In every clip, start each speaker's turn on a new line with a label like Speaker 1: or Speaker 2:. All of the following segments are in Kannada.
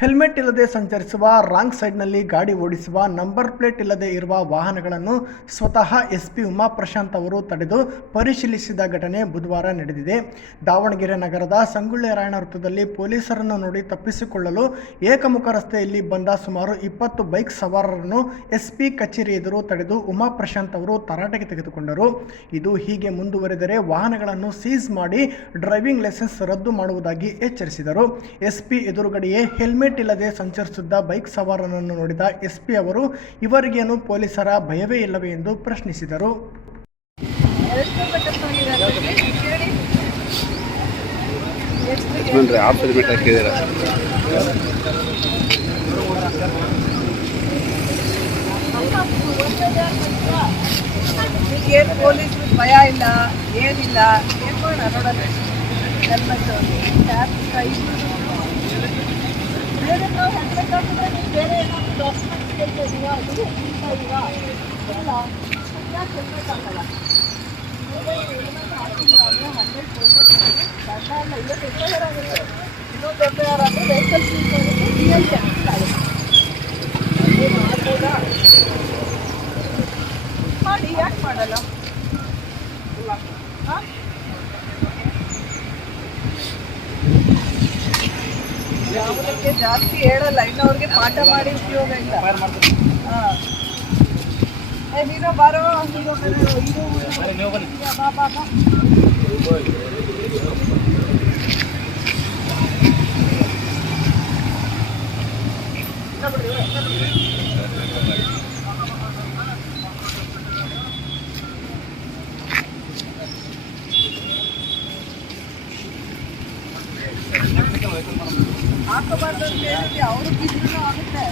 Speaker 1: ಹೆಲ್ಮೆಟ್ ಇಲ್ಲದೆ ಸಂಚರಿಸುವ, ರಾಂಗ್ ಸೈಡ್ನಲ್ಲಿ ಗಾಡಿ ಓಡಿಸುವ, ನಂಬರ್ ಪ್ಲೇಟ್ ಇಲ್ಲದೆ ಇರುವ ವಾಹನಗಳನ್ನು ಸ್ವತಃ ಎಸ್ ಪಿ ಉಮಾ ಪ್ರಶಾಂತ್ ಅವರು ತಡೆದು ಪರಿಶೀಲಿಸಿದ ಘಟನೆ ಬುಧವಾರ ನಡೆದಿದೆ. ದಾವಣಗೆರೆ ನಗರದ ಸಂಗೊಳ್ಳಿ ರಾಯಣ ವೃತ್ತದಲ್ಲಿ ಪೊಲೀಸರನ್ನು ನೋಡಿ ತಪ್ಪಿಸಿಕೊಳ್ಳಲು ಏಕಮುಖ ರಸ್ತೆಯಲ್ಲಿ ಬಂದ ಸುಮಾರು ಇಪ್ಪತ್ತು ಬೈಕ್ ಸವಾರರನ್ನು ಎಸ್ ಪಿ ಕಚೇರಿ ಎದುರು ತಡೆದು ಉಮಾ ಪ್ರಶಾಂತ್ ಅವರು ತರಾಟೆಗೆ ತೆಗೆದುಕೊಂಡರು. ಇದು ಹೀಗೆ ಮುಂದುವರೆದರೆ ವಾಹನಗಳನ್ನು ಸೀಸ್ ಮಾಡಿ ಡ್ರೈವಿಂಗ್ ಲೈಸೆನ್ಸ್ ರದ್ದು ಮಾಡುವುದಾಗಿ ಎಚ್ಚರಿಸಿದರು. ಎಸ್ಪಿ ಎದುರುಗಡೆಯೇ ಹೆಲ್ಮೆಟ್ ಇಲ್ಲದೆ ಸಂಚರಿಸುತ್ತಿದ್ದ ಬೈಕ್ ಸವಾರನನ್ನು ನೋಡಿದ ಎಸ್ಪಿ ಅವರು ಇವರಿಗೇನು ಪೊಲೀಸರ ಭಯವೇ ಇಲ್ಲವೇ ಎಂದು ಪ್ರಶ್ನಿಸಿದರು.
Speaker 2: ಹೆಲ್ಮೆಟ್
Speaker 3: ಏನು ಪೊಲೀಸ್ ಭಯ ಇಲ್ಲ ಏನಿಲ್ಲ ಏನು ಮಾಡೋಣ ಹೆಲ್ಮೆಟ್ ಟ್ಯಾಪ್ ಕೈ ಬೇರೆ ನಾವು ಹೆಲ್ಮೆಟ್ ಹಾಕಿದ್ರೆ ನೀವು ಬೇರೆ ಏನಾದ್ರು ಡಾಕ್ಯುಮೆಂಟ್ ಕೇಳ್ತಾ ಇದೀವಾ ಇದು ಇಂಥ ಇದೀವಾ ಇಲ್ಲ ಯಾಕೆ ಹೆಲ್ಮೆಟ್ ಹಾಕಲ್ಲ ಇನ್ನೊಂದು ದೊಡ್ಡ ಯಾರಾದರೂ ವೆಹಿಕಲ್ ಸೀಸ್ ಮಾಡಿದ್ರೆ ಡಿ ಎಲ್ ಕ್ಯಾನ್ಸಲ್ ಆಗುತ್ತೆ ಏನು ಮಾಡ್ಬೋದಾ ಮಾಡಿ ಯಾಕೆ ಮಾಡಲ್ಲ ಹಾ? ಯಾವುದಕ್ಕೆ ಜಾಸ್ತಿ ಹೇಳಲ್ಲ ಇನ್ನು ಅವ್ರಿಗೆ ಪಾಠ ಮಾಡಿ ಉಪಯೋಗ ಇಲ್ಲ ಹಾ. ಏ ಹೀರೋ ಬಾರೋ ಹೀರೋ ಕರೆಯೋ, ಹೀರೋ ಹೀರೋ. ಬಾ ಬಾ ಬಾ ಹಾಕಬಾರ್ದು ಅಂತ ಹೇಳಿದ್ರೆ ಅವರು ಬಿದ್ರು ಆಗುತ್ತೆ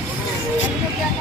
Speaker 3: ಹೆಲ್ಮೆಟ್ ಯಾಕೆ